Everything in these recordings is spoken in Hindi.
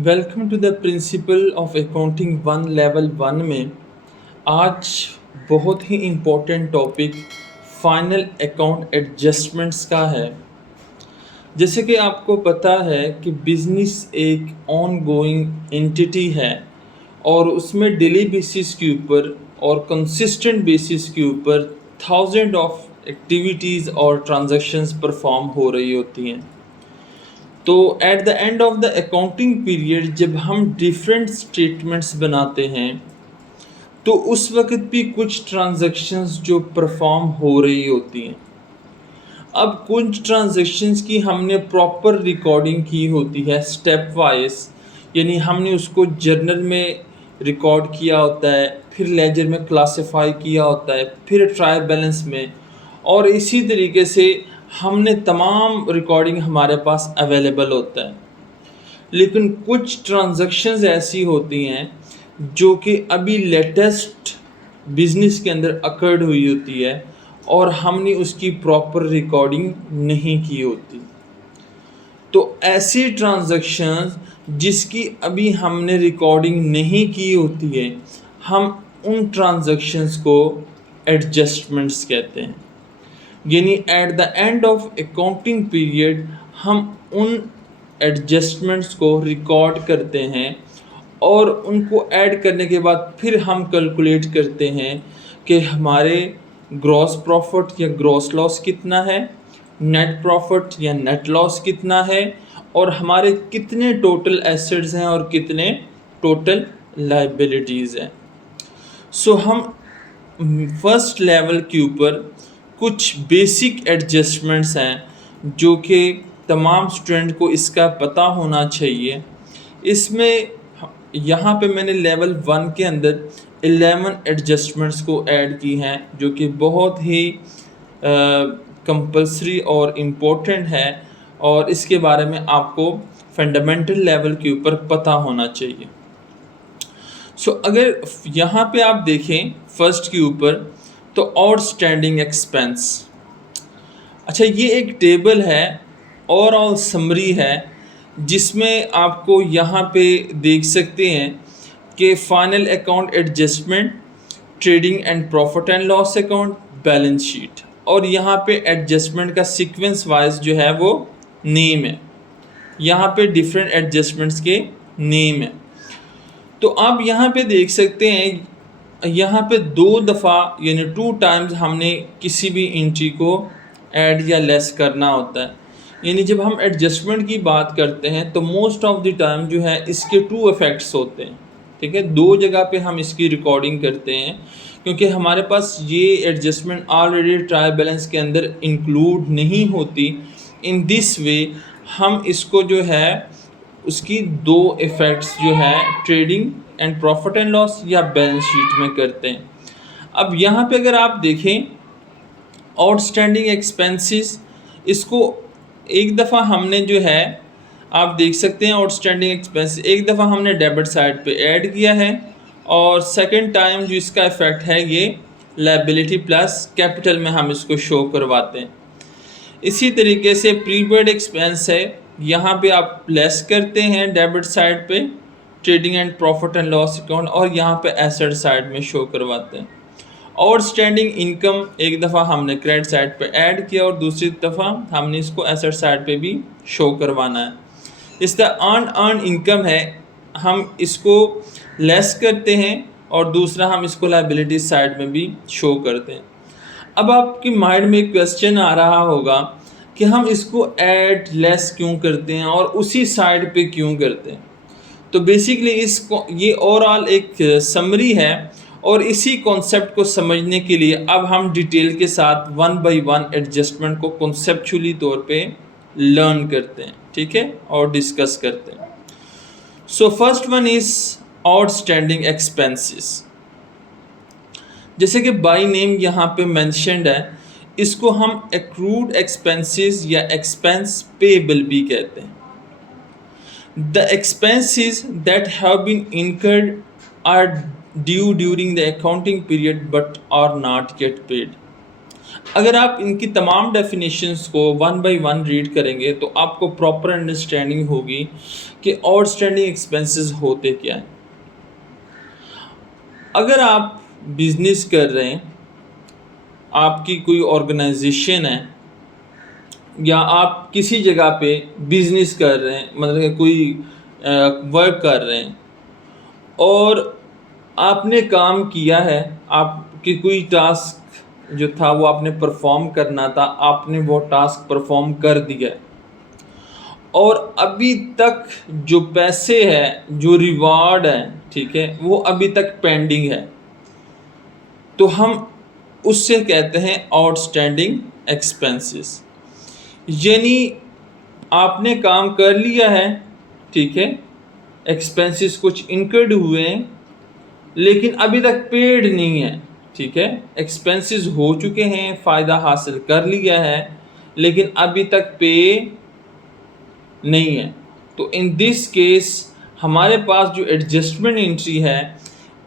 Welcome to the principle of accounting one level one में आज बहुत ही important topic final account adjustments का है। जैसे कि आपको पता है कि बिजनेस एक ऑन गोइंग एंटिटी है और उसमें डेली बेसिस के ऊपर और कंसिस्टेंट बेसिस के ऊपर थाउजेंड ऑफ एक्टिविटीज़ और ट्रांजैक्शंस परफॉर्म हो रही होती हैं। तो at the end of the accounting period जब हम डिफरेंट स्टेटमेंट्स बनाते हैं तो उस वक्त भी कुछ ट्रांजैक्शंस जो परफॉर्म हो रही होती हैं। अब कुछ ट्रांजैक्शंस की हमने प्रॉपर रिकॉर्डिंग की होती है स्टेप वाइज, यानी हमने उसको जर्नल में रिकॉर्ड किया होता है, फिर लेजर में क्लासिफाई किया होता है, फिर ट्रायल बैलेंस में, और इसी तरीके से हमने तमाम रिकॉर्डिंग हमारे पास अवेलेबल होता है। लेकिन कुछ ट्रांजैक्शंस ऐसी होती हैं जो कि अभी लेटेस्ट बिजनेस के अंदर अकर्ड हुई होती है और हमने उसकी प्रॉपर रिकॉर्डिंग नहीं की होती। तो ऐसी ट्रांजैक्शंस जिसकी अभी हमने रिकॉर्डिंग नहीं की होती है, हम उन ट्रांजैक्शंस को एडजस्टमेंट्स कहते हैं। यानी at the end of accounting period हम उन एडजस्टमेंट्स को रिकॉर्ड करते हैं और उनको ऐड करने के बाद फिर हम कैलकुलेट करते हैं कि हमारे ग्रॉस प्रॉफिट या ग्रॉस लॉस कितना है, नेट प्रॉफिट या नेट लॉस कितना है, और हमारे कितने टोटल एसेट्स हैं और कितने टोटल लाइबिलिटीज़ हैं। सो हम फर्स्ट लेवल के ऊपर कुछ बेसिक एडजस्टमेंट्स हैं जो कि तमाम स्टूडेंट को इसका पता होना चाहिए। इसमें यहाँ पे मैंने लेवल वन के अंदर 11 एडजस्टमेंट्स को ऐड की हैं जो कि बहुत ही कंपलसरी और इम्पोर्टेंट है, और इसके बारे में आपको फंडामेंटल लेवल के ऊपर पता होना चाहिए। अगर यहाँ पे आप देखें फर्स्ट के ऊपर तो आउटस्टैंडिंग एक्सपेंस। अच्छा, ये एक टेबल है, ओवरऑल समरी है, जिसमें आपको यहाँ पे देख सकते हैं कि final account adjustment, trading and profit and loss account, balance sheet, और यहाँ पे एडजस्टमेंट का सीक्वेंस वाइज जो है वो नेम है। यहाँ पे डिफरेंट एडजस्टमेंट्स के नेम है। तो आप यहाँ पे देख सकते हैं, यहाँ पे 2 दफ़ा यानी 2 टाइम्स हमने किसी भी एंट्री को ऐड या लेस करना होता है। यानी जब हम एडजस्टमेंट की बात करते हैं तो मोस्ट ऑफ द टाइम जो है इसके 2 इफ़ेक्ट्स होते हैं। ठीक है, 2 जगह पे हम इसकी रिकॉर्डिंग करते हैं क्योंकि हमारे पास ये एडजस्टमेंट ऑलरेडी ट्रायल बैलेंस के अंदर इंक्लूड नहीं होती। इन दिस वे हम इसको जो है उसकी 2 इफ़ेक्ट्स जो है trading and profit and loss या बैलेंस शीट में करते हैं। अब यहाँ पे अगर आप देखें आउटस्टैंडिंग एक्सपेंसेस, इसको एक दफ़ा हमने जो है आप देख सकते हैं आउटस्टैंडिंग एक्सपेंस एक दफ़ा हमने डेबिट साइड पे ऐड किया है, और सेकंड टाइम जो इसका इफ़ेक्ट है ये लायबिलिटी प्लस कैपिटल में हम इसको शो करवाते हैं। इसी तरीके से प्रीपेड एक्सपेंस है, यहाँ पे आप लेस करते हैं डेबिट साइड पे trading and profit and loss account, और यहाँ पे एसेट साइड में शो करवाते हैं। आउटस्टैंडिंग इनकम एक दफ़ा हमने क्रेडिट साइड पे ऐड किया और दूसरी दफ़ा हमने इसको एसेट साइड पे भी शो करवाना है। इस तरह अर्न इनकम है, हम इसको लेस करते हैं और दूसरा हम इसको लायबिलिटी साइड में भी शो करते हैं। अब आपके माइंड में एक क्वेश्चन आ रहा होगा कि हम इसको ऐड लेस क्यों करते हैं और उसी साइड पे क्यों करते हैं। तो बेसिकली इसको ये ओवरऑल एक समरी है, और इसी कॉन्सेप्ट को समझने के लिए अब हम डिटेल के साथ 1 बाय 1 एडजस्टमेंट को कॉन्सेप्चुअली तौर पे लर्न करते हैं, ठीक है, और डिस्कस करते हैं। So first one is outstanding expenses. जैसे कि बाय नेम यहाँ पे मेंशन्ड है, इसको हम एक्रूड एक्सपेंसेस या एक्सपेंस पेएबल भी कहते हैं। The expenses that have been incurred are due during the accounting period but are not yet paid. अगर आप इनकी तमाम डेफिनेशंस को वन बाय वन रीड करेंगे तो आपको प्रॉपर अंडरस्टैंडिंग होगी कि आउटस्टैंडिंग एक्सपेंसेस होते क्या हैं। अगर आप बिजनेस कर रहे हैं, आपकी कोई ऑर्गेनाइजेशन है, या आप किसी जगह पे बिजनेस कर रहे हैं, मतलब कि कोई वर्क कर रहे हैं और आपने काम किया है, आपकी कोई टास्क जो था वो आपने परफॉर्म करना था, आपने वो टास्क परफॉर्म कर दिया है और अभी तक जो पैसे हैं, जो रिवार्ड है, ठीक है, वो अभी तक पेंडिंग है, तो हम उससे कहते हैं आउटस्टैंडिंग एक्सपेंसेस। यानी आपने काम कर लिया है, ठीक है, एक्सपेंसेस कुछ इनकर्ड हुए हैं लेकिन अभी तक पेड नहीं है, ठीक है, एक्सपेंसेस हो चुके हैं, फ़ायदा हासिल कर लिया है लेकिन अभी तक पे नहीं है। तो इन दिस केस हमारे पास जो एडजस्टमेंट एंट्री है,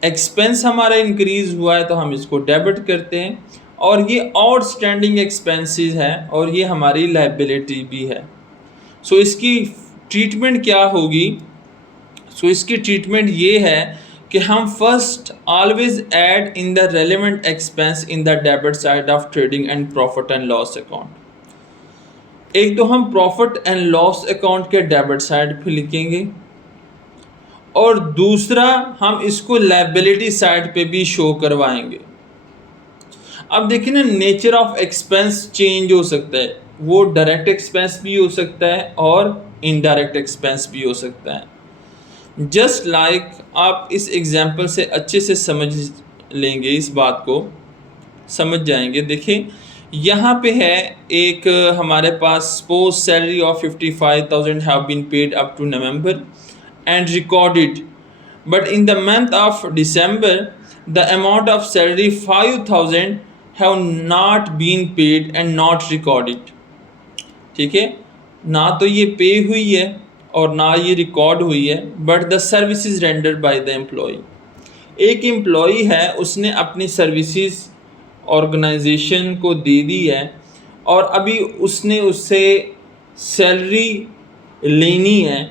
एक्सपेंस हमारा इंक्रीज़ हुआ है तो हम इसको डेबिट करते हैं और ये आउटस्टैंडिंग एक्सपेंसेस है और ये हमारी लायबिलिटी भी है। सो इसकी ट्रीटमेंट क्या होगी? इसकी ट्रीटमेंट ये है कि हम first always add in the relevant expense in the debit side of trading and profit and loss account. एक तो हम प्रॉफिट एंड लॉस अकाउंट के डेबिट साइड पे लिखेंगे और दूसरा हम इसको लायबिलिटी साइड पे भी शो करवाएंगे। अब देखिए ना, नेचर ऑफ एक्सपेंस चेंज हो सकता है, वो डायरेक्ट एक्सपेंस भी हो सकता है और इनडायरेक्ट एक्सपेंस भी हो सकता है। जस्ट लाइक आप इस एग्जाम्पल से अच्छे से समझ लेंगे, इस बात को समझ जाएंगे। देखिए यहाँ पे है एक हमारे पास suppose salary of 55,000 have been paid up to November and recorded, but in the month of December the amount of salary 5,000 have not been paid and not recorded. ठीक है, ना तो ये पे हुई है और ना ये रिकॉर्ड हुई है, but the services rendered by the employ. एक एम्प्लॉय है, उसने अपनी सर्विसेज ऑर्गेनाइजेशन को दे दी है और अभी उसने उससे सैलरी लेनी है,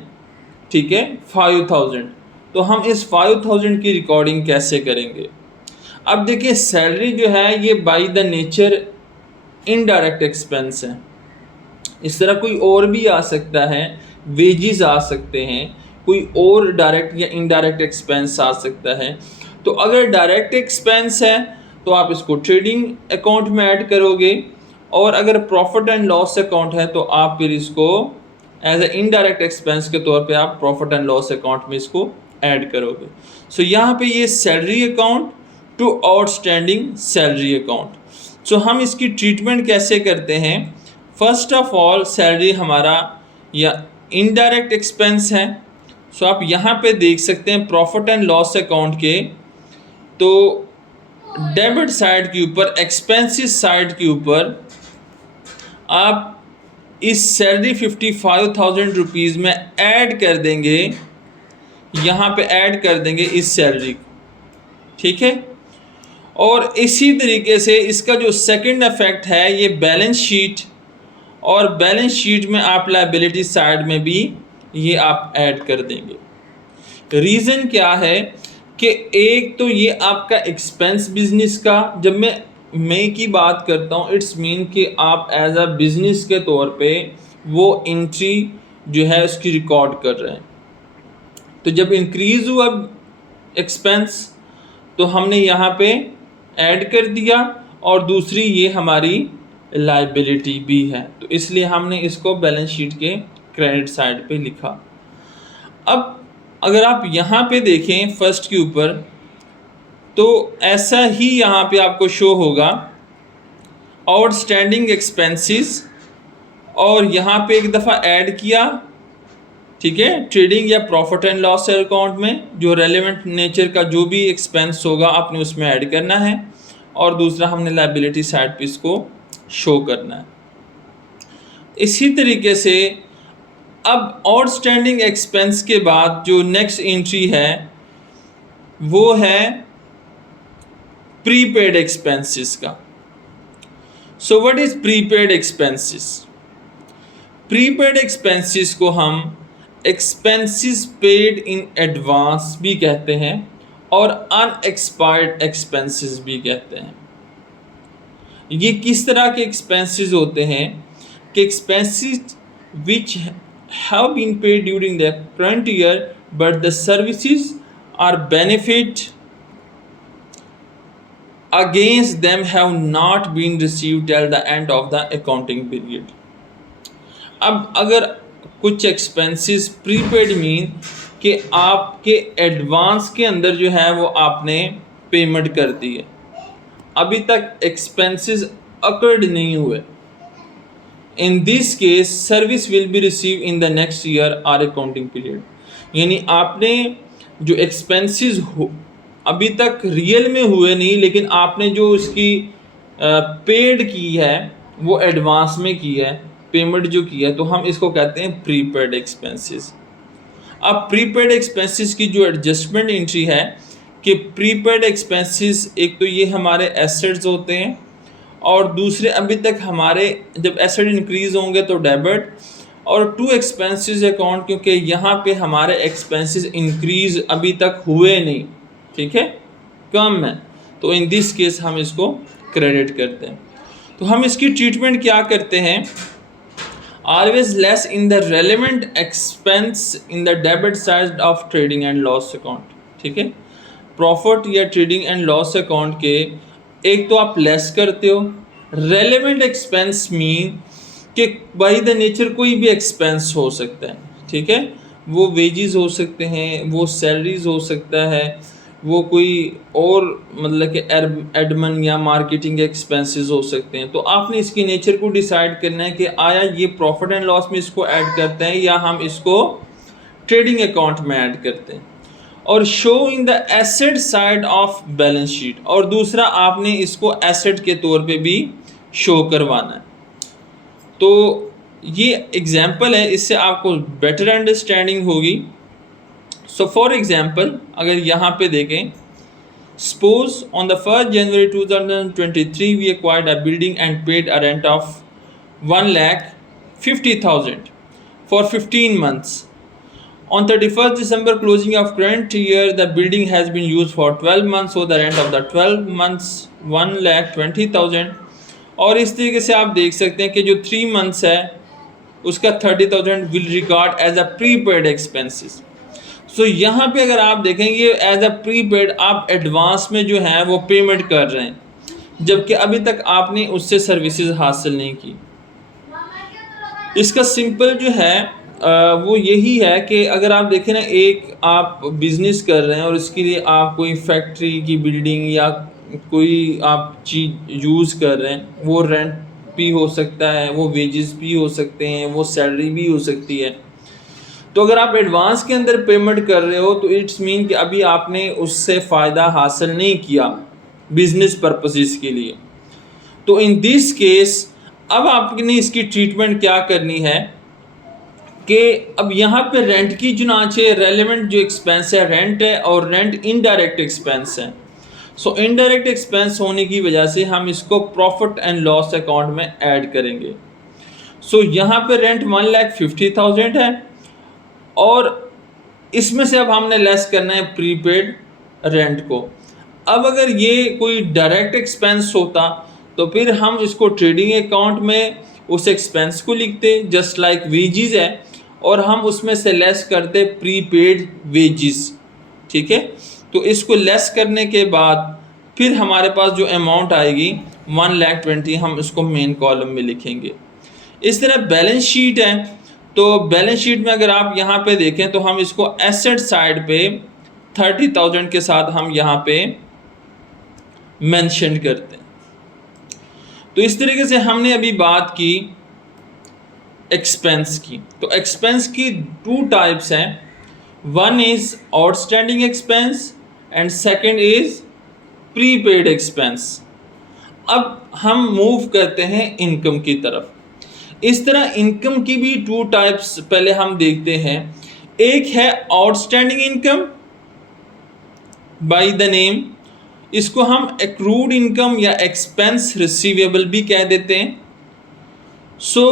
ठीक है, 5,000। तो हम इस 5,000 की रिकॉर्डिंग कैसे करेंगे? अब देखिए सैलरी जो है ये by the nature indirect expense है। इस तरह कोई और भी आ सकता है, वेजेस आ सकते हैं, कोई और डायरेक्ट या इनडायरेक्ट एक्सपेंस आ सकता है। तो अगर डायरेक्ट एक्सपेंस है तो आप इसको ट्रेडिंग अकाउंट में ऐड करोगे और अगर प्रॉफिट एंड लॉस अकाउंट है तो आप फिर इसको एज ए इनडायरेक्ट एक्सपेंस के तौर पे आप प्रॉफिट एंड लॉस अकाउंट में इसको ऐड करोगे। सो यहाँ पे ये salary account to outstanding salary account. So हम इसकी ट्रीटमेंट कैसे करते हैं? फर्स्ट ऑफ ऑल सैलरी हमारा या इनडायरेक्ट एक्सपेंस है। सो आप यहाँ पे देख सकते हैं प्रॉफिट एंड लॉस अकाउंट के, तो डेबिट साइड के ऊपर, एक्सपेंसेस साइड के ऊपर आप इस सैलरी 55,000 रुपीज़ में ऐड कर देंगे, यहाँ पे ऐड कर देंगे इस सैलरी को, ठीक है। और इसी तरीके से इसका जो सेकंड इफेक्ट है ये बैलेंस शीट, और बैलेंस शीट में आप लायबिलिटी साइड में भी ये आप ऐड कर देंगे। रीज़न क्या है कि एक तो ये आपका एक्सपेंस बिजनेस का, जब मैं की बात करता हूँ इट्स मीन कि आप एज अ बिज़नेस के तौर पे वो एंट्री जो है उसकी रिकॉर्ड कर रहे हैं। तो जब इंक्रीज़ हुआ एक्सपेंस तो हमने यहाँ पे ऐड कर दिया, और दूसरी ये हमारी लायबिलिटी भी है, तो इसलिए हमने इसको बैलेंस शीट के क्रेडिट साइड पे लिखा। अब अगर आप यहाँ पे देखें फर्स्ट के ऊपर, तो ऐसा ही यहाँ पे आपको शो होगा आउटस्टैंडिंग एक्सपेंसेस, और यहाँ पे एक दफ़ा ऐड किया, ठीक है, ट्रेडिंग या प्रॉफिट एंड लॉस अकाउंट में जो रेलेवेंट नेचर का जो भी एक्सपेंस होगा आपने उसमें ऐड करना है, और दूसरा हमने लायबिलिटी साइड पे इसको शो करना है। इसी तरीके से अब आउटस्टैंडिंग एक्सपेंस के बाद जो नेक्स्ट एंट्री है वो है प्रीपेड एक्सपेंसेस का। सो what is prepaid expenses? Prepaid expenses को हम एक्सपेंसेस पेड इन एडवांस भी कहते हैं और अनएक्सपायर्ड एक्सपेंसेस भी कहते हैं। ये किस तरह के एक्सपेंसेस होते हैं कि expenses which have been paid during the current year but the services are benefit against them have not been received till the end of the accounting period। अब अगर कुछ एक्सपेंसेस प्रीपेड मीन कि आपके एडवांस के अंदर जो है वो आपने पेमेंट कर दी है, अभी तक एक्सपेंसेस अकर्ड नहीं हुए, in this case service will be receive in the next year or accounting period. यानी आपने जो एक्सपेंसेस अभी तक रियल में हुए नहीं, लेकिन आपने जो उसकी पेड की है वो एडवांस में की है, पेमेंट जो की है, तो हम इसको कहते हैं प्रीपेड एक्सपेंसेस। अब प्रीपेड एक्सपेंसेस की जो एडजस्टमेंट एंट्री है कि प्रीपेड एक्सपेंसेस एक तो ये हमारे एसेट्स होते हैं और दूसरे अभी तक हमारे जब एसेट इंक्रीज होंगे तो डेबिट, और टू एक्सपेंसेस अकाउंट क्योंकि यहाँ पे हमारे एक्सपेंसेस इंक्रीज अभी तक हुए नहीं, ठीक है, कम है, तो इन दिस केस हम इसको क्रेडिट करते हैं। तो हम इसकी ट्रीटमेंट क्या करते हैं, always less in the relevant expense in the debit side of trading and loss account. ठीक है, प्रॉफिट या ट्रेडिंग एंड लॉस अकाउंट के एक तो आप लेस करते हो। रेलेवेंट एक्सपेंस मीन कि बाय द नेचर कोई भी एक्सपेंस हो सकता है, ठीक है, वो वेजेस हो सकते हैं, वो सैलरीज हो सकता है, वो कोई और मतलब कि एडमिन या मार्केटिंग एक्सपेंसेस हो सकते हैं। तो आपने इसकी नेचर को डिसाइड करना है कि आया ये प्रॉफिट एंड लॉस में इसको ऐड करते हैं या हम इसको ट्रेडिंग अकाउंट में ऐड करते हैं, और show in the asset side of balance sheet, और दूसरा आपने इसको एसेट के तौर पे भी शो करवाना है। तो ये एग्जाम्पल है, इससे आपको बेटर अंडरस्टैंडिंग होगी। सो फॉर एग्जाम्पल अगर यहाँ पे देखें, suppose on the 1st January 2023 we acquired a building and paid a rent of 1,50,000 for 15 months। On 31st December closing of current year the building has been used for 12 months, so the rent of the 12 months 1,20,000। और इस तरीके से आप देख सकते हैं कि जो 3 months है उसका 30,000 will record as a prepaid expenses. So यहाँ पे अगर आप देखेंगे एज अ प्रीपेड आप एडवांस में जो है वो पेमेंट कर रहे हैं, जबकि अभी तक आपने उससे सर्विसेज हासिल नहीं की। इसका सिंपल जो है वो यही है कि अगर आप देखें ना, एक आप बिज़नेस कर रहे हैं और इसके लिए आप कोई फैक्ट्री की बिल्डिंग या कोई आप चीज़ यूज़ कर रहे हैं, वो रेंट भी हो सकता है, वो वेजेस भी हो सकते हैं, वो सैलरी भी हो सकती है। तो अगर आप एडवांस के अंदर पेमेंट कर रहे हो तो इट्स मीन कि अभी आपने उससे फ़ायदा हासिल नहीं किया बिजनेस पर्पसेस के लिए। तो इन दिस केस अब आपने इसकी ट्रीटमेंट क्या करनी है कि अब यहाँ पे रेंट की चुनाचे रेलेवेंट जो एक्सपेंस है रेंट है, और रेंट इनडायरेक्ट एक्सपेंस है। सो इनडायरेक्ट एक्सपेंस होने की वजह से हम इसको प्रॉफिट एंड लॉस अकाउंट में ऐड करेंगे। सो यहाँ पे रेंट 1,50,000 है और इसमें से अब हमने लेस करना है प्रीपेड रेंट को। अब अगर ये कोई डायरेक्ट एक्सपेंस होता तो फिर हम इसको ट्रेडिंग अकाउंट में उस एक्सपेंस को लिखते जस्ट लाइक वेजेस है, और हम उसमें से लेस करते प्रीपेड वेजेस। ठीक है, तो इसको लेस करने के बाद फिर हमारे पास जो अमाउंट आएगी 1,20,000 हम इसको मेन कॉलम में लिखेंगे। इस तरह बैलेंस शीट है, तो बैलेंस शीट में अगर आप यहाँ पे देखें तो हम इसको एसेट साइड पे 30,000 के साथ हम यहाँ पे मेंशन करते हैं। तो इस तरीके से हमने अभी बात की एक्सपेंस की। तो एक्सपेंस की 2 टाइप्स हैं, one is outstanding expense and second is prepaid expense. अब हम मूव करते हैं इनकम की तरफ। इस तरह इनकम की भी 2 टाइप्स पहले हम देखते हैं। एक है outstanding income by the name, इसको हम एक्रूड इनकम या एक्सपेंस रिसीवेबल भी कह देते हैं। So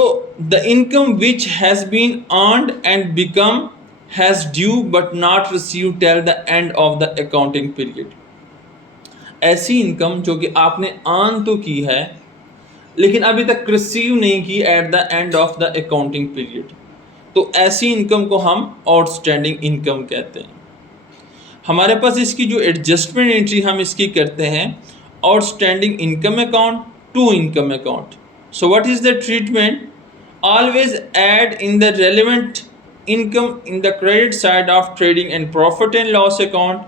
the income which has been earned and become has due but not receive till the end of the accounting period. ऐसी इनकम जो कि आपने अर्न तो की है लेकिन अभी तक रिसीव नहीं की at the end of the accounting period, तो ऐसी इनकम को हम आउटस्टैंडिंग इनकम कहते हैं। हमारे पास इसकी जो एडजस्टमेंट एंट्री हम इसकी करते हैं outstanding income account to income account. So what is the treatment? Always add in the relevant income in the credit side of trading and profit and loss account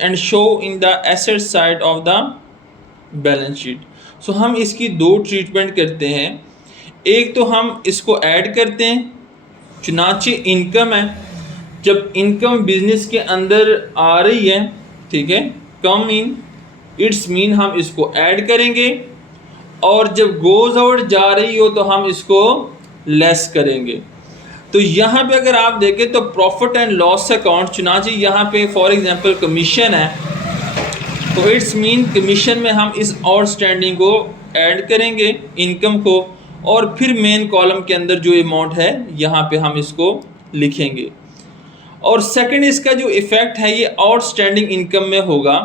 and show in the asset side of the balance sheet. So हम इसकी दो ट्रीटमेंट करते हैं। एक तो हम इसको ऐड करते हैं, चुनाचे इनकम है, जब इनकम बिजनेस के अंदर आ रही है, ठीक है, कम इन, इट्स मीन हम इसको ऐड करेंगे, और जब गोज आउट जा रही हो तो हम इसको लेस करेंगे। तो यहाँ पे अगर आप देखें तो प्रॉफिट एंड लॉस अकाउंट, चुनाचे यहाँ पे फॉर एग्जांपल कमीशन है, तो इट्स मीन कमीशन में हम इस आउटस्टैंडिंग को ऐड करेंगे इनकम को, और फिर मेन कॉलम के अंदर जो अमाउंट है यहाँ पे हम इसको लिखेंगे। और सेकंड इसका जो इफ़ेक्ट है ये आउटस्टैंडिंग इनकम में होगा,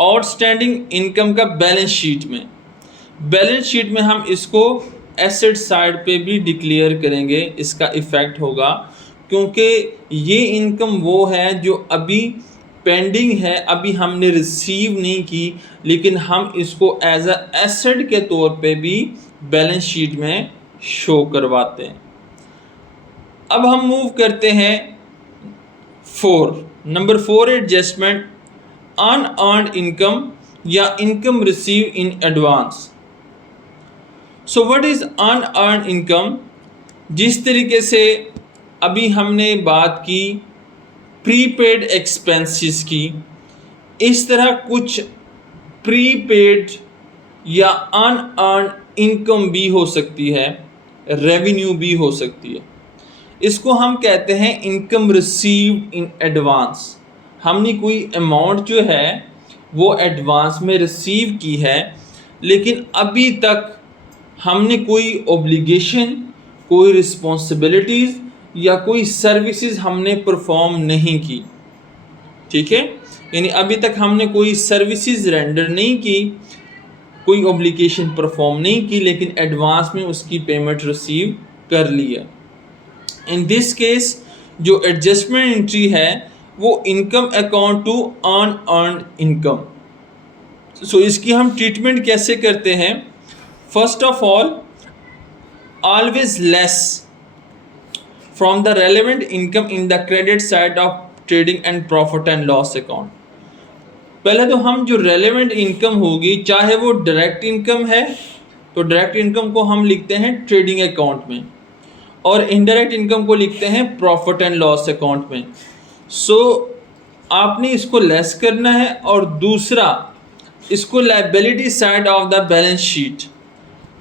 आउटस्टैंडिंग इनकम का बैलेंस शीट में। बैलेंस शीट में हम इसको एसेट साइड पे भी डिक्लेयर करेंगे, इसका इफ़ेक्ट होगा, क्योंकि ये इनकम वो है जो अभी पेंडिंग है, अभी हमने रिसीव नहीं की, लेकिन हम इसको एज अ एसेट के तौर पे भी बैलेंस शीट में शो करवाते हैं। अब हम मूव करते हैं नंबर 4 एडजस्टमेंट अनअर्न्ड इनकम या income receive in advance. So what is unearned income? जिस तरीके से अभी हमने बात की प्रीपेड एक्सपेंसेस की, इस तरह कुछ प्रीपेड या अनअर्न्ड इनकम भी हो सकती है, रेवेन्यू भी हो सकती है। इसको हम कहते हैं इनकम रिसीव्ड इन एडवांस। हमने कोई अमाउंट जो है वो एडवांस में रिसीव की है, लेकिन अभी तक हमने कोई ओब्लिगेशन, कोई रिस्पॉन्सिबिलिटीज़ या कोई सर्विसेज हमने परफॉर्म नहीं की, ठीक है, यानी अभी तक हमने कोई सर्विसेज रेंडर नहीं की, कोई ओब्लिगेशन परफॉर्म नहीं की, लेकिन एडवांस में उसकी पेमेंट रिसीव कर ली है। इन दिस केस जो एडजस्टमेंट एंट्री है वो income account to unearned income. So इसकी हम ट्रीटमेंट कैसे करते हैं? First of all, always less from the relevant income in the credit side of trading and profit and loss account. पहले तो हम जो रेलेवेंट इनकम होगी, चाहे वो डायरेक्ट इनकम है तो डायरेक्ट इनकम को हम लिखते हैं ट्रेडिंग अकाउंट में, और इनडायरेक्ट इनकम को लिखते हैं प्रॉफिट एंड लॉस अकाउंट में। सो आपने इसको लेस करना है, और दूसरा इसको liability side of the balance sheet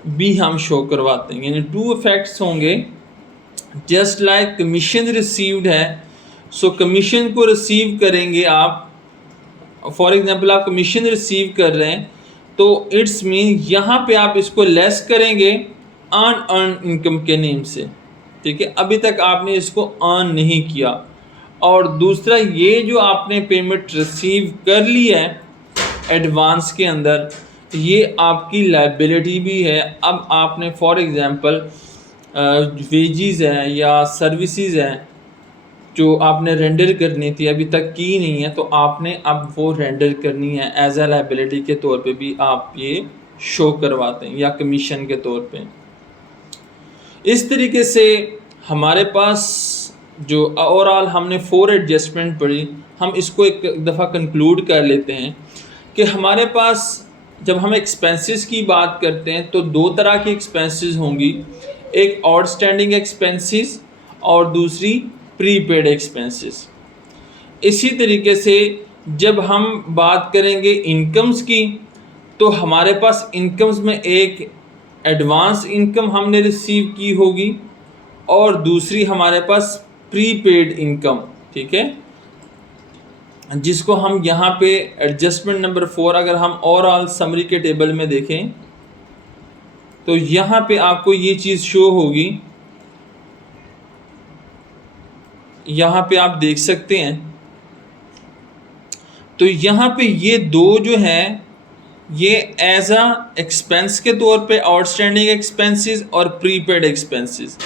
भी हम शो करवाते हैं, यानी टू इफेक्ट्स होंगे। जस्ट लाइक कमीशन रिसीव्ड है, सो कमीशन को रिसीव करेंगे आप, फॉर एग्जांपल आप कमीशन रिसीव कर रहे हैं, तो इट्स मीन यहाँ पे आप इसको लेस करेंगे अनअर्न्ड इनकम के नेम से, ठीक है, अभी तक आपने इसको अर्न नहीं किया। और दूसरा, ये जो आपने पेमेंट रिसीव कर ली है एडवांस के अंदर, ये आपकी लायबिलिटी भी है। अब आपने फॉर एग्जांपल वेजेस हैं या सर्विसेज हैं जो आपने रेंडर करनी थी, अभी तक की नहीं है, तो आपने अब वो रेंडर करनी है, एज अ लायबिलिटी के तौर पे भी आप ये शो करवाते हैं, या कमीशन के तौर पे। इस तरीके से हमारे पास जो ओवरऑल हमने 4 एडजस्टमेंट पढ़ी, हम इसको एक दफ़ा कंक्लूड कर लेते हैं कि हमारे पास जब हम एक्सपेंसेस की बात करते हैं तो 2 तरह की एक्सपेंसेस होंगी, एक आउटस्टैंडिंग एक्सपेंसेस और दूसरी प्रीपेड एक्सपेंसेस। इसी तरीके से जब हम बात करेंगे इनकम्स की, तो हमारे पास इनकम्स में एक एडवांस इनकम हमने रिसीव की होगी और दूसरी हमारे पास प्रीपेड इनकम, ठीक है। जिसको हम यहाँ पे एडजस्टमेंट नंबर 4 अगर हम ओवरऑल समरी के टेबल में देखें तो यहाँ पे आपको ये चीज़ शो होगी, यहाँ पे आप देख सकते हैं। तो यहाँ पे ये दो जो हैं ये एज अ एक्सपेंस के तौर पे आउटस्टैंडिंग एक्सपेंसेस और प्रीपेड एक्सपेंसेस,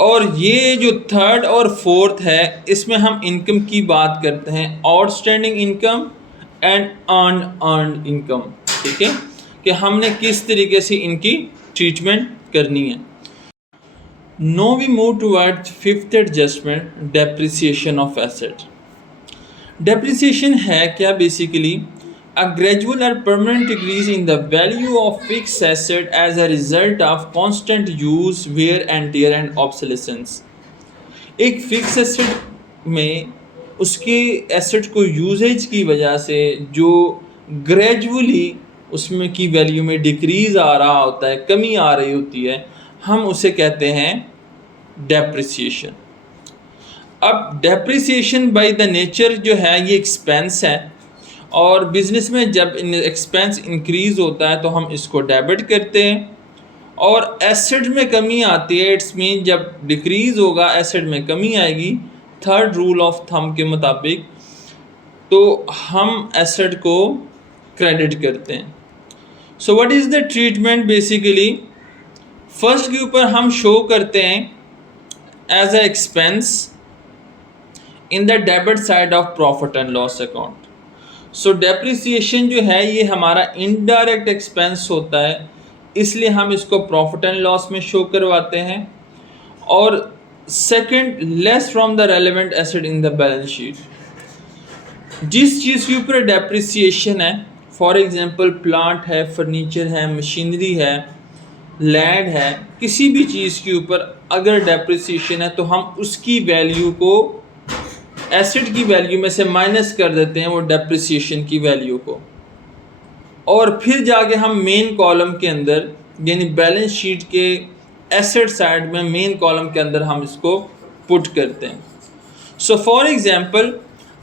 और ये जो थर्ड और फोर्थ है इसमें हम इनकम की बात करते हैं, outstanding income and earned income. ठीक है, कि हमने किस तरीके से इनकी ट्रीटमेंट करनी है। No we move toward fifth adjustment, depreciation of asset. Depreciation है क्या? Basically a gradual or permanent decrease in the value of fixed asset as a result of constant use, wear and tear and obsolescence। एक फिक्स एसेट में उसके एसेट को यूजेज की वजह से जो ग्रेजुअली उसमें की वैल्यू में डिक्रीज आ रहा होता है, कमी आ रही होती है, हम उसे कहते हैं डेप्रिसिएशन। अब डेप्रिसिएशन बाय द नेचर जो है ये एक्सपेंस है, और बिज़नेस में जब एक्सपेंस इंक्रीज़ होता है तो हम इसको डेबिट करते हैं, और एसेट में कमी आती है, इट्स मीन जब डिक्रीज़ होगा एसेट में कमी आएगी थर्ड रूल ऑफ थंब के मुताबिक, तो हम एसेट को क्रेडिट करते हैं। So what is the treatment? Basically first के ऊपर हम शो करते हैं as a expense in the debit side of profit and loss account. So depreciation जो है ये हमारा इनडायरेक्ट एक्सपेंस होता है, इसलिए हम इसको प्रॉफिट एंड लॉस में शो करवाते हैं। और second, less from the relevant asset in the balance sheet. जिस चीज़ के ऊपर डेप्रिसिएशन है, फॉर एग्जांपल प्लांट है, फर्नीचर है, मशीनरी है, लैंड है, किसी भी चीज़ के ऊपर अगर डेप्रिसिएशन है तो हम उसकी वैल्यू को एसेट की वैल्यू में से माइनस कर देते हैं, वो डेप्रिसिएशन की वैल्यू को, और फिर जाके हम मेन कॉलम के अंदर यानी बैलेंस शीट के एसेट साइड में मेन कॉलम के अंदर हम इसको पुट करते हैं। सो फॉर एग्जांपल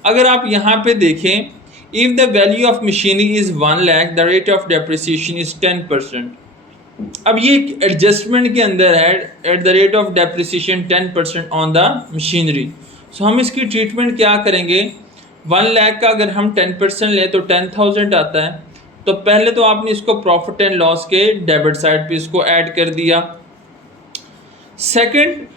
अगर आप यहाँ पे देखें, if the value of machinery is 1 lakh, the rate of depreciation is 10%। अब ये एडजस्टमेंट के अंदर है, at the rate of depreciation 10% on the machinery. So हम इसकी ट्रीटमेंट क्या करेंगे? 1 लाख का अगर हम 10% लें तो 10,000 आता है, तो पहले तो आपने इसको प्रॉफिट एंड लॉस के डेबिट साइड पे इसको ऐड कर दिया। सेकंड,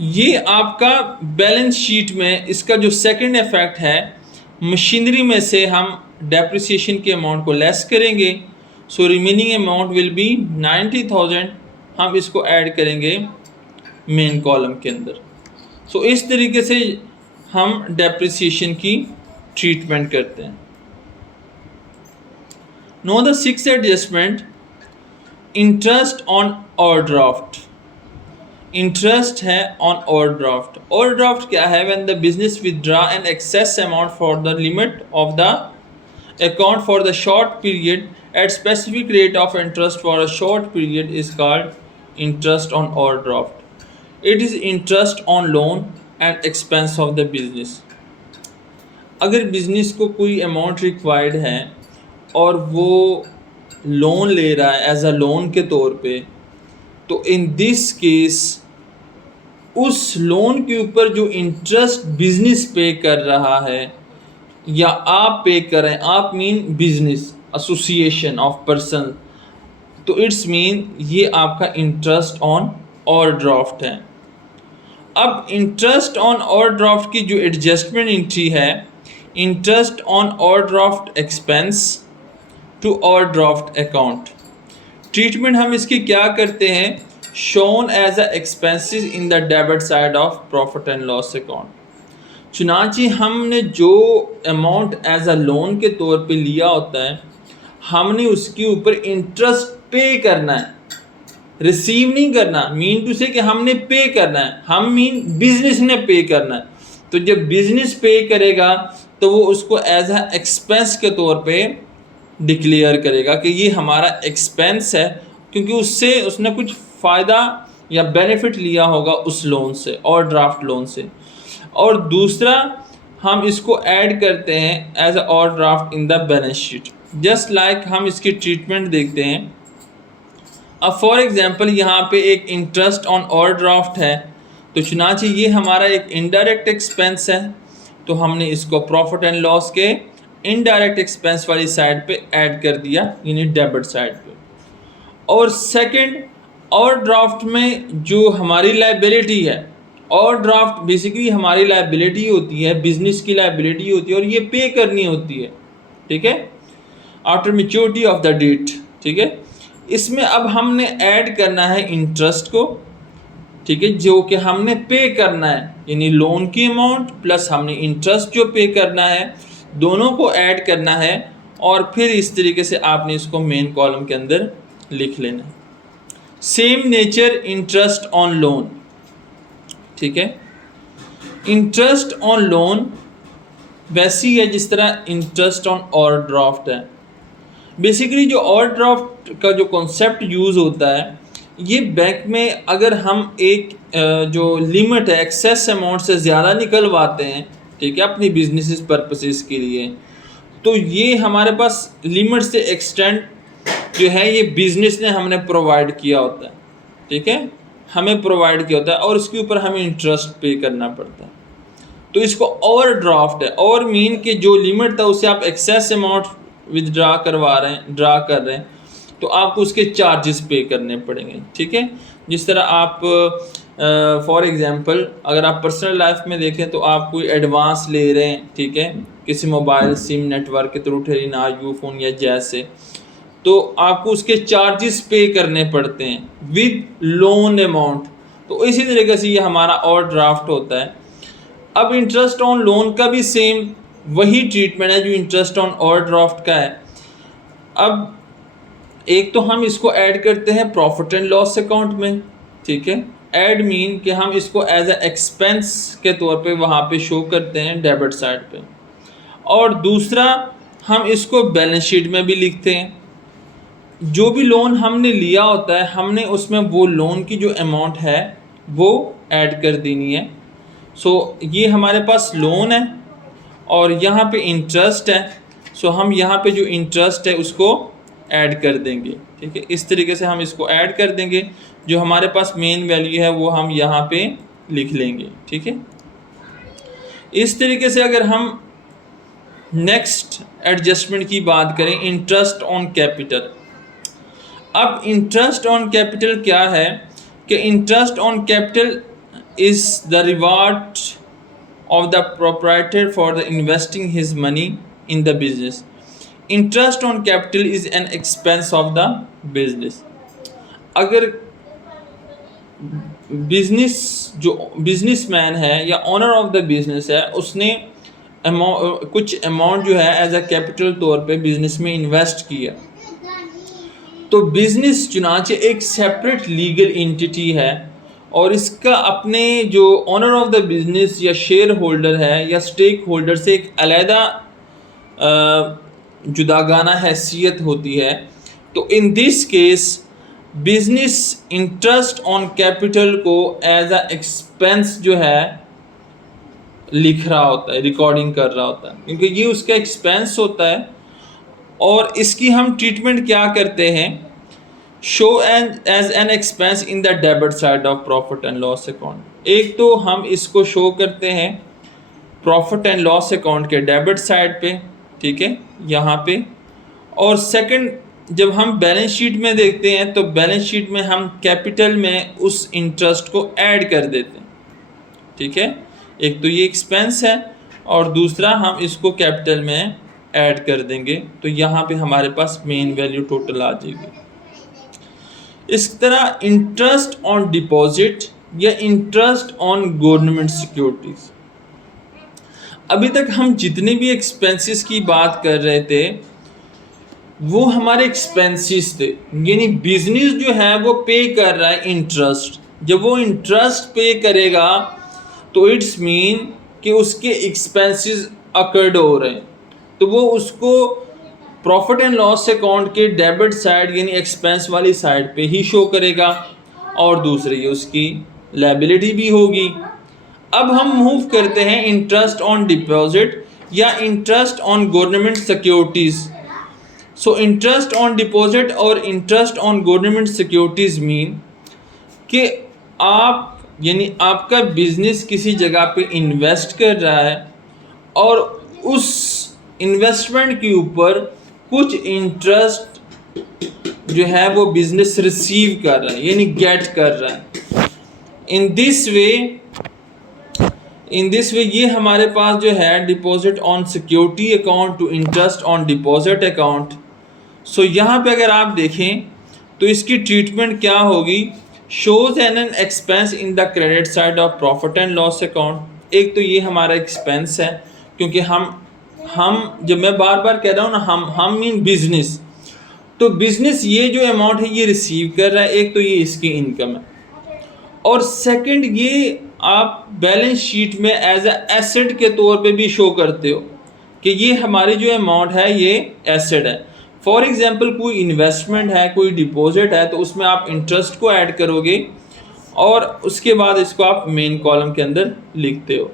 ये आपका बैलेंस शीट में इसका जो सेकंड इफेक्ट है, मशीनरी में से हम डेप्रिसिएशन के अमाउंट को लेस करेंगे, so remaining amount will be 90,000, हम इसको ऐड करेंगे मेन कॉलम के अंदर। सो इस तरीके से हम डेप्रिसिएशन की ट्रीटमेंट करते हैं। No the sixth adjustment, interest on overdraft. Interest है ऑन ओवरड्राफ्ट। ओवरड्राफ्ट क्या है? When the business withdraw an excess amount for the limit of the account for the short period at specific rate of interest for a short period is called interest on overdraft. It is interest on loan and expense of the business. अगर बिजनेस को कोई अमाउंट रिक्वायर्ड है और वो लोन ले रहा है एज अ लोन के तौर पे, तो इन दिस केस उस लोन के ऊपर जो इंटरेस्ट बिजनेस पे कर रहा है या आप पे कर रहे हैं, आप mean business association of person, तो इट्स मीन ये आपका इंटरेस्ट ऑन ओवरड्राफ्ट है। अब इंटरेस्ट ऑन ओवरड्राफ्ट की जो एडजस्टमेंट एंट्री है, interest on overdraft expense to overdraft account. Treatment हम इसकी क्या करते हैं? Shown as a expenses in the debit side of profit and loss account. चुनांचे हमने जो अमाउंट एज अ लोन के तौर पे लिया होता है, हमने उसके ऊपर इंटरेस्ट पे करना है, रिसीव नहीं करना। मीन टू से कि हमने पे करना है, हम मीन बिजनेस ने पे करना है। तो जब बिजनेस पे करेगा तो वो उसको एज अ एक्सपेंस के तौर पे डिक्लेयर करेगा कि ये हमारा एक्सपेंस है, क्योंकि उससे उसने कुछ फ़ायदा या बेनिफिट लिया होगा उस लोन से, और ड्राफ्ट लोन से। और दूसरा, हम इसको ऐड करते हैं as a overdraft in the balance sheet. Just like हम इसकी ट्रीटमेंट देखते हैं। अब फॉर एग्जांपल यहाँ पे एक इंटरेस्ट ऑन ओवरड्राफ्ट है, तो चुनांचे ये हमारा एक इनडायरेक्ट एक्सपेंस है, तो हमने इसको प्रॉफिट एंड लॉस के इनडायरेक्ट एक्सपेंस वाली साइड पे ऐड कर दिया, यानी डेबिट साइड पे। और सेकंड, ओवरड्राफ्ट में जो हमारी लायबिलिटी है, ओवरड्राफ्ट बेसिकली हमारी लायबिलिटी होती है, बिजनेस की लायबिलिटी होती है और ये पे करनी होती है, ठीक है, after maturity of the date, ठीक है। इसमें अब हमने ऐड करना है इंटरेस्ट को, ठीक है, जो कि हमने पे करना है, यानी लोन की अमाउंट प्लस हमने इंटरेस्ट जो पे करना है, दोनों को ऐड करना है और फिर इस तरीके से आपने इसको मेन कॉलम के अंदर लिख लेना है। Same nature interest on loan, ठीक है। इंटरेस्ट ऑन लोन वैसी है जिस तरह इंटरेस्ट ऑन ओवरड्राफ्ट है। बेसिकली जो ओवरड्राफ्ट का जो कॉन्सेप्ट यूज़ होता है, ये बैंक में अगर हम एक जो लिमिट है, एक्सेस अमाउंट से ज़्यादा निकलवाते हैं, ठीक है, अपनी बिजनेस पर्पसेस के लिए, तो ये हमारे पास लिमिट से एक्सटेंड जो है ये बिज़नेस ने हमने प्रोवाइड किया होता है, ठीक है, हमें प्रोवाइड किया होता है और उसके ऊपर हमें इंटरेस्ट पे करना पड़ता है, तो इसको ओवरड्राफ्ट है। ओवर मीन कि जो लिमिट था उससे आप एक्सेस अमाउंट विदड्रा करवा रहे हैं, ड्रा कर रहे हैं, तो आपको उसके चार्जेस पे करने पड़ेंगे, ठीक है। जिस तरह आप फॉर एग्जांपल अगर आप पर्सनल लाइफ में देखें तो आप कोई एडवांस ले रहे हैं, ठीक है, किसी मोबाइल सिम नेटवर्क के थ्रू, टेलीनॉर, यूफोन या जैसे, तो आपको उसके चार्जेस पे करने पड़ते हैं विद लोन अमाउंट। तो इसी तरीके से ये हमारा ओवरड्राफ्ट होता है। अब इंटरेस्ट ऑन लोन का भी सेम वही ट्रीटमेंट है जो इंटरेस्ट ऑन ओवरड्राफ्ट का है। अब एक तो हम इसको ऐड करते हैं प्रॉफिट एंड लॉस अकाउंट में, ठीक है, ऐड मीन कि हम इसको एज अ एक्सपेंस के तौर पे वहाँ पे शो करते हैं डेबिट साइड पे। और दूसरा, हम इसको बैलेंस शीट में भी लिखते हैं। जो भी लोन हमने लिया होता है, हमने उसमें वो लोन की जो अमाउंट है वो ऐड कर देनी है। सो ये हमारे पास लोन है और यहाँ पे इंटरेस्ट है, सो हम यहाँ पे जो इंटरेस्ट है उसको ऐड कर देंगे, ठीक है। इस तरीके से हम इसको ऐड कर देंगे, जो हमारे पास मेन वैल्यू है वो हम यहाँ पे लिख लेंगे, ठीक है। इस तरीके से अगर हम नेक्स्ट एडजस्टमेंट की बात करें, इंटरेस्ट ऑन कैपिटल। अब इंटरेस्ट ऑन कैपिटल क्या है कि interest on capital is the reward of the proprietor for the investing his money in the business. Interest on capital is an expense of the business. अगर बिजनेस जो बिजनेसमैन है या ओनर ऑफ द बिजनेस है, उसने कुछ अमाउंट जो है एज अ कैपिटल तौर पे बिजनेस में इन्वेस्ट किया, तो बिजनेस चुनांचे एक सेपरेट लीगल एंटिटी है और इसका अपने जो ओनर ऑफ द बिज़नेस या शेयर होल्डर है या स्टेक होल्डर से एक अलहदा जुदागाना हैसियत होती है। तो इन this case business interest on capital को एज अ एक्सपेंस जो है लिख रहा होता है, रिकॉर्डिंग कर रहा होता है, क्योंकि ये उसका एक्सपेंस होता है। और इसकी हम ट्रीटमेंट क्या करते हैं, show as an expense in the debit side of profit and loss account. एक तो हम इसको शो करते हैं प्रॉफिट एंड लॉस अकाउंट के डेबिट साइड पे, ठीक है, यहाँ पे। और सेकंड, जब हम बैलेंस शीट में देखते हैं तो बैलेंस शीट में हम कैपिटल में उस इंटरेस्ट को ऐड कर देते हैं, ठीक है। एक तो ये एक्सपेंस है और दूसरा हम इसको कैपिटल में ऐड कर देंगे, तो यहाँ पे हमारे पास मेन वैल्यू टोटल आ जाएगी। इस तरह इंटरेस्ट ऑन डिपॉजिट या इंटरेस्ट ऑन गवर्नमेंट सिक्योरिटीज। अभी तक हम जितने भी एक्सपेंसेस की बात कर रहे थे वो हमारे एक्सपेंसेस थे, यानी बिजनेस जो है वो पे कर रहा है इंटरेस्ट। जब वो इंटरेस्ट पे करेगा तो इट्स मीन कि उसके एक्सपेंसेस अकर्ड हो रहे हैं, तो वो उसको प्रॉफिट एंड लॉस अकाउंट के डेबिट साइड यानी एक्सपेंस वाली साइड पे ही शो करेगा और दूसरी उसकी लायबिलिटी भी होगी। अब हम मूव करते हैं इंटरेस्ट ऑन डिपॉजिट या interest on government securities. So interest on deposit और interest on government securities mean कि आप यानी आपका बिजनेस किसी जगह पे इन्वेस्ट कर रहा है और उस इन्वेस्टमेंट के ऊपर कुछ इंटरेस्ट जो है वो बिजनेस रिसीव कर रहा है यानी गेट कर रहा है। इन दिस वे ये हमारे पास जो है deposit on security account to interest on deposit account. So यहाँ पे अगर आप देखें तो इसकी ट्रीटमेंट क्या होगी, shows N expense in the credit side of profit and loss account. एक तो ये हमारा एक्सपेंस है क्योंकि हम जब मैं बार बार कह रहा हूँ ना हम मीन बिजनेस, तो बिजनेस ये जो अमाउंट है ये रिसीव कर रहा है, एक तो ये इसकी इनकम है और सेकंड ये आप बैलेंस शीट में एज अ एसेट के तौर पे भी शो करते हो कि ये हमारी जो अमाउंट है ये एसेट है। फॉर एग्जांपल कोई इन्वेस्टमेंट है, कोई डिपॉजिट है, तो उसमें आप इंटरेस्ट को ऐड करोगे और उसके बाद इसको आप मेन कॉलम के अंदर लिखते हो।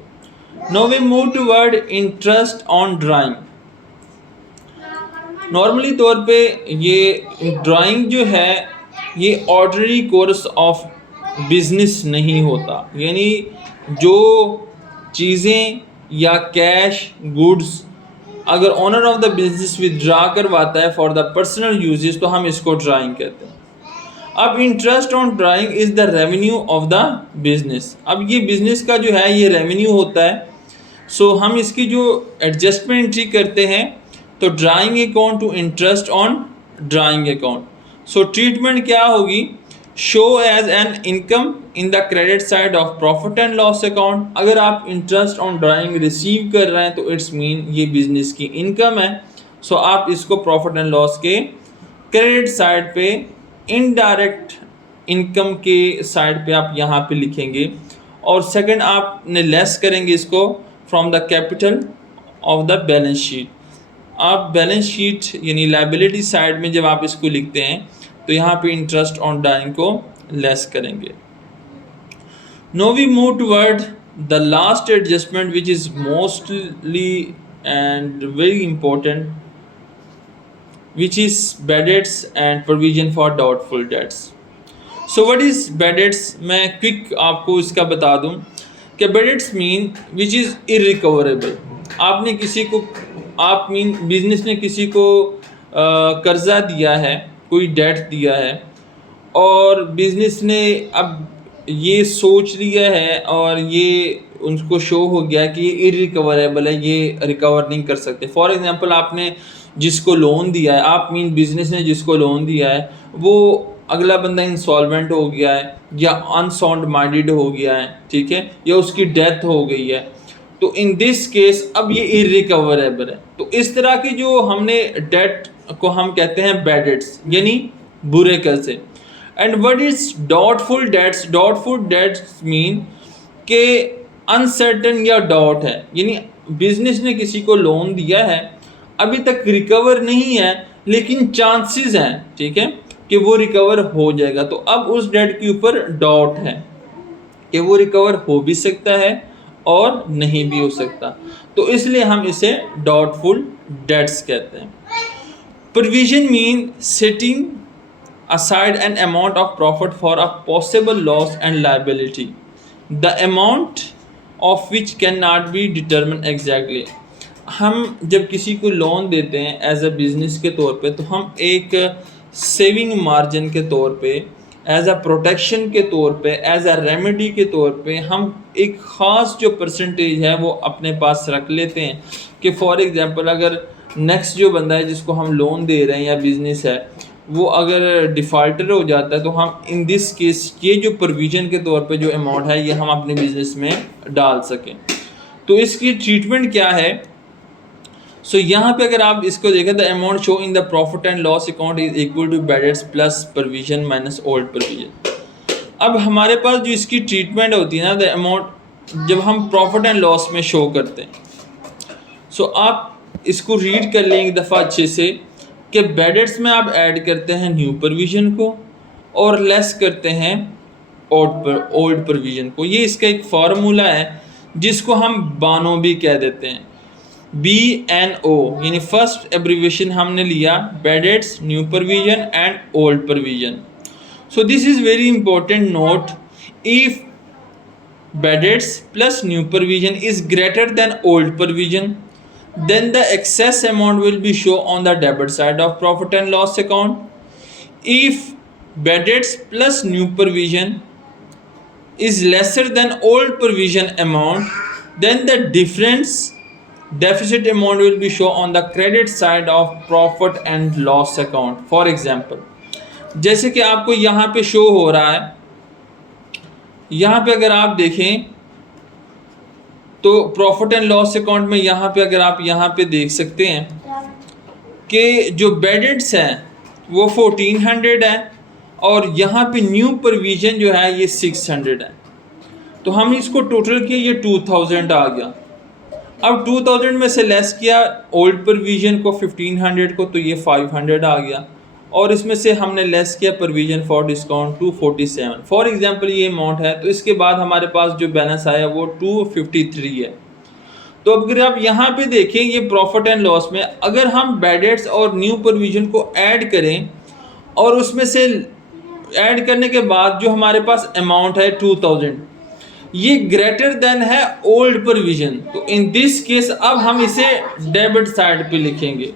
Now we move toward interest on drawing. Normally तौर पे ये ड्राइंग जो है ये ऑर्डिनरी कोर्स ऑफ बिजनेस नहीं होता, यानी जो चीज़ें या कैश गुड्स अगर owner of the business withdraw करवाता है फॉर द पर्सनल यूजेस तो हम इसको ड्राइंग कहते हैं। अब interest on drawing is the revenue of the business. अब ये बिजनेस का जो है ये रेवेन्यू होता है। सो हम इसकी जो एडजस्टमेंट एंट्री करते हैं तो drawing account to interest on drawing account. So treatment क्या होगी, show as an income in the credit side of profit and loss account. अगर आप इंटरेस्ट ऑन ड्राइंग रिसीव कर रहे हैं तो इट्स मीन ये बिजनेस की इनकम है। सो आप इसको प्रॉफिट एंड लॉस के क्रेडिट साइड पे इनडायरेक्ट इनकम के साइड पे आप यहाँ पे लिखेंगे और सेकंड आपने लेस करेंगे इसको from the capital of the balance sheet. आप बैलेंस शीट यानी लायबिलिटी साइड में जब आप इसको लिखते हैं तो यहाँ पे इंटरेस्ट ऑन ड्राइंग को लेस करेंगे। Now we move toward the last adjustment which is mostly and very important which is bad debts and provision for doubtful debts. So what is bad debts? मैं क्विक आपको इसका बता दूं कि bad debts mean which is irrecoverable। आपने किसी को बिजनेस ने किसी को कर्जा दिया है, कोई डेट दिया है और बिजनेस ने अब ये सोच लिया है और ये उनको शो हो गया कि ये इरिकवरेबल है, ये रिकवर नहीं कर सकते। फॉर एग्जांपल आपने जिसको लोन दिया है, आप बिजनेस ने जिसको लोन दिया है वो अगला बंदा इंसॉल्वेंट हो गया है या अनसाउंड माइंडेड हो गया है, ठीक है, या उसकी डेथ हो गई है, तो इन दिस केस अब ये इरिकवरेबल है। तो इस तरह की जो हमने डेट को हम कहते हैं बैड डेट्स यानी बुरे कर्जे। And what is doubtful debts? Doubtful debts mean के अनसर्टेन या डाउट है, यानी बिजनेस ने किसी को लोन दिया है, अभी तक रिकवर नहीं है लेकिन चांसेस हैं, ठीक है, कि वो रिकवर हो जाएगा। तो अब उस डेट के ऊपर डाउट है कि वो रिकवर हो भी सकता है और नहीं भी हो सकता, तो इसलिए हम इसे डाउटफुल डेट्स कहते हैं। Provision mean setting aside an amount of profit for a possible loss and liability, the amount of which cannot be determined exactly। हम जब किसी को लोन देते हैं एज अ बिज़नेस के तौर पे तो हम एक सेविंग मार्जिन के तौर पे, एज अ प्रोटेक्शन के तौर पे, एज अ रेमेडी के तौर पे हम एक ख़ास जो परसेंटेज है वो अपने पास रख लेते हैं कि फॉर एग्जांपल अगर नेक्स्ट जो बंदा है जिसको हम लोन दे रहे हैं या बिज़नेस है वो अगर डिफ़ॉल्टर हो जाता है तो हम इन दिस केस ये जो प्रोविज़न के तौर पे जो अमाउंट है ये हम अपने बिज़नेस में डाल सकें। तो इसकी ट्रीटमेंट क्या है? सो यहाँ पे अगर आप इसको देखें the amount show in the profit and loss account is equal to bad debts plus provision minus old provision. अब हमारे पास जो इसकी ट्रीटमेंट होती है ना, द अमाउंट जब हम प्रॉफिट एंड लॉस में शो करते हैं, सो आप इसको रीड कर लें एक दफ़ा अच्छे से कि बैड डेट्स में आप ऐड करते हैं न्यू प्रोविजन को और लेस करते हैं ओल्ड प्रोविजन को। ये इसका एक फार्मूला है जिसको हम बानो भी कह देते हैं, BNO, यानी फर्स्ट एब्रीविएशन हमने लिया bad debts, new provision and old provision. So this is very important note, if beddeds plus new provision is greater than old provision, then the excess amount will be shown on the debit side of profit and loss account. If beddeds plus new provision is lesser than old provision amount, then the difference deficit amount will be shown on the credit side of profit and loss account. For example, जैसे कि आपको यहाँ पे शो हो रहा है, यहाँ पे अगर आप देखें तो प्रॉफिट एंड लॉस अकाउंट में यहाँ पे अगर आप यहाँ पे देख सकते हैं कि जो बेडेड्स हैं वो 1400 है और यहाँ पे न्यू प्रोविज़न जो है ये 600 है। तो हम इसको टोटल किया, ये 2000 आ गया। अब 2000 में से लेस किया ओल्ड प्रोविज़न को 1500 को, तो ये 500 आ गया और इसमें से हमने लेस किया provision for discount 247। For example ये अमाउंट है, तो इसके बाद हमारे पास जो बैलेंस आया वो 253 है। तो अगर आप यहाँ पे देखें ये प्रॉफिट एंड लॉस में अगर हम बेडेड्स और न्यू प्रोविज़न को ऐड करें और उसमें से ऐड करने के बाद जो हमारे पास अमाउंट है 2000, ये ग्रेटर देन है ओल्ड प्रोविज़न, तो इन दिस केस अब हम इसे डेबिट साइड पे लिखेंगे।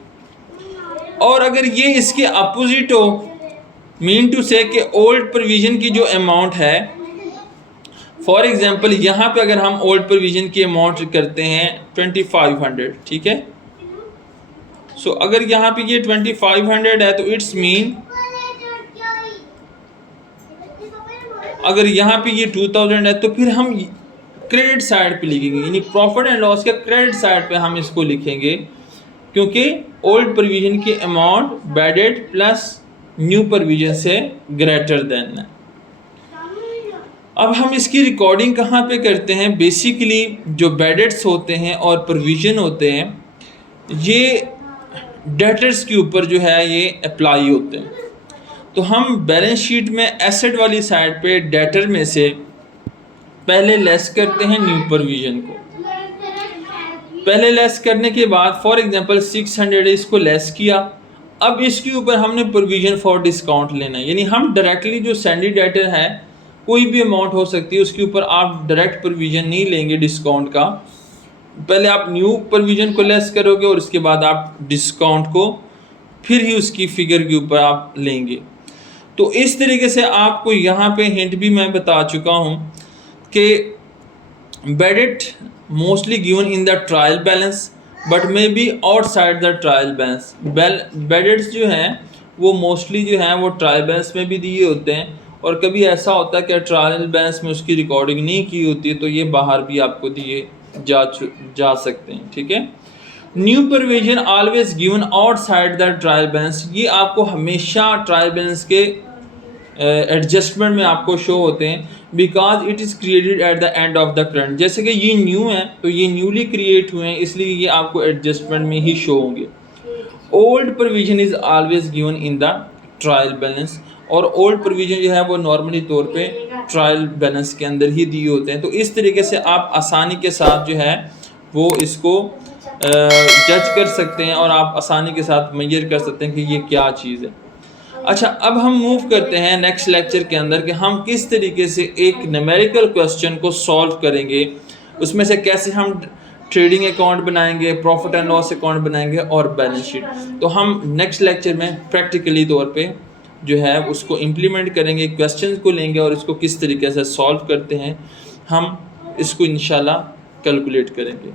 और अगर ये इसके अपोजिट हो, मीन टू से कि ओल्ड प्रोविज़न की जो अमाउंट है, फॉर एग्जांपल यहाँ पे अगर हम ओल्ड प्रोविज़न की अमाउंट करते हैं 2500, ठीक है। सो अगर यहाँ पे ये 2500 है तो इट्स मीन अगर यहाँ पे ये 2000 है तो फिर हम क्रेडिट साइड पे लिखेंगे, यानी प्रॉफिट एंड लॉस के क्रेडिट साइड पे हम इसको लिखेंगे, क्योंकि ओल्ड प्रोविज़न की amount bedded plus new provision से ग्रेटर देन है। अब हम इसकी रिकॉर्डिंग कहाँ पे करते हैं? बेसिकली जो बेडेड्स होते हैं और प्रोविज़न होते हैं ये डेटर्स के ऊपर जो है ये अप्लाई होते हैं। तो हम बैलेंस शीट में एसेट वाली साइड पे डेटर में से पहले लेस करते हैं न्यू प्रोविज़न को। पहले लेस करने के बाद फॉर एग्जांपल 600 इसको लेस किया, अब इसके ऊपर हमने प्रोविज़न फॉर डिस्काउंट लेना है, यानी हम डायरेक्टली जो सैंडी डेटर है कोई भी अमाउंट हो सकती है उसके ऊपर आप डायरेक्ट प्रोविज़न नहीं लेंगे डिस्काउंट का। पहले आप न्यू प्रोविज़न को लेस करोगे और उसके बाद आप डिस्काउंट को फिर ही उसकी फिगर के ऊपर आप लेंगे। तो इस तरीके से आपको यहाँ पे हिंट भी मैं बता चुका हूँ कि bad debt mostly given in the trial balance but may be outside the trial balance. Bad debts जो हैं वो मोस्टली जो हैं वो ट्रायल बैलेंस में भी दिए होते हैं और कभी ऐसा होता है कि ट्रायल बैलेंस में उसकी रिकॉर्डिंग नहीं की होती है तो ये बाहर भी आपको दिए जा सकते हैं, ठीक है। New provision always given outside the trial balance, ये आपको हमेशा ट्रायल बैलेंस के एडजस्टमेंट में आपको शो होते हैं because it is created at the end of the current. जैसे कि ये न्यू है तो ये न्यूली क्रिएट हुए हैं इसलिए ये आपको एडजस्टमेंट में ही शो होंगे। Old provision is always given in the trial balance, और ओल्ड प्रोविज़न जो है वो नॉर्मली तौर पे ट्रायल बैलेंस के अंदर ही दिए होते हैं। तो इस तरीके से आप आसानी के साथ जो है वो इसको जज कर सकते हैं और आप आसानी के साथ मेजर कर सकते हैं कि ये क्या चीज़ है। अच्छा, अब हम मूव करते हैं नेक्स्ट लेक्चर के अंदर कि हम किस तरीके से एक न्यूमेरिकल क्वेश्चन को सॉल्व करेंगे, उसमें से कैसे हम ट्रेडिंग अकाउंट बनाएंगे, प्रॉफिट एंड लॉस अकाउंट बनाएंगे और बैलेंस शीट। तो हम नेक्स्ट लेक्चर में प्रैक्टिकली तौर पे जो है उसको इम्प्लीमेंट करेंगे, क्वेश्चन को लेंगे और इसको किस तरीके से सॉल्व करते हैं हम इसको इंशाल्लाह कैलकुलेट करेंगे।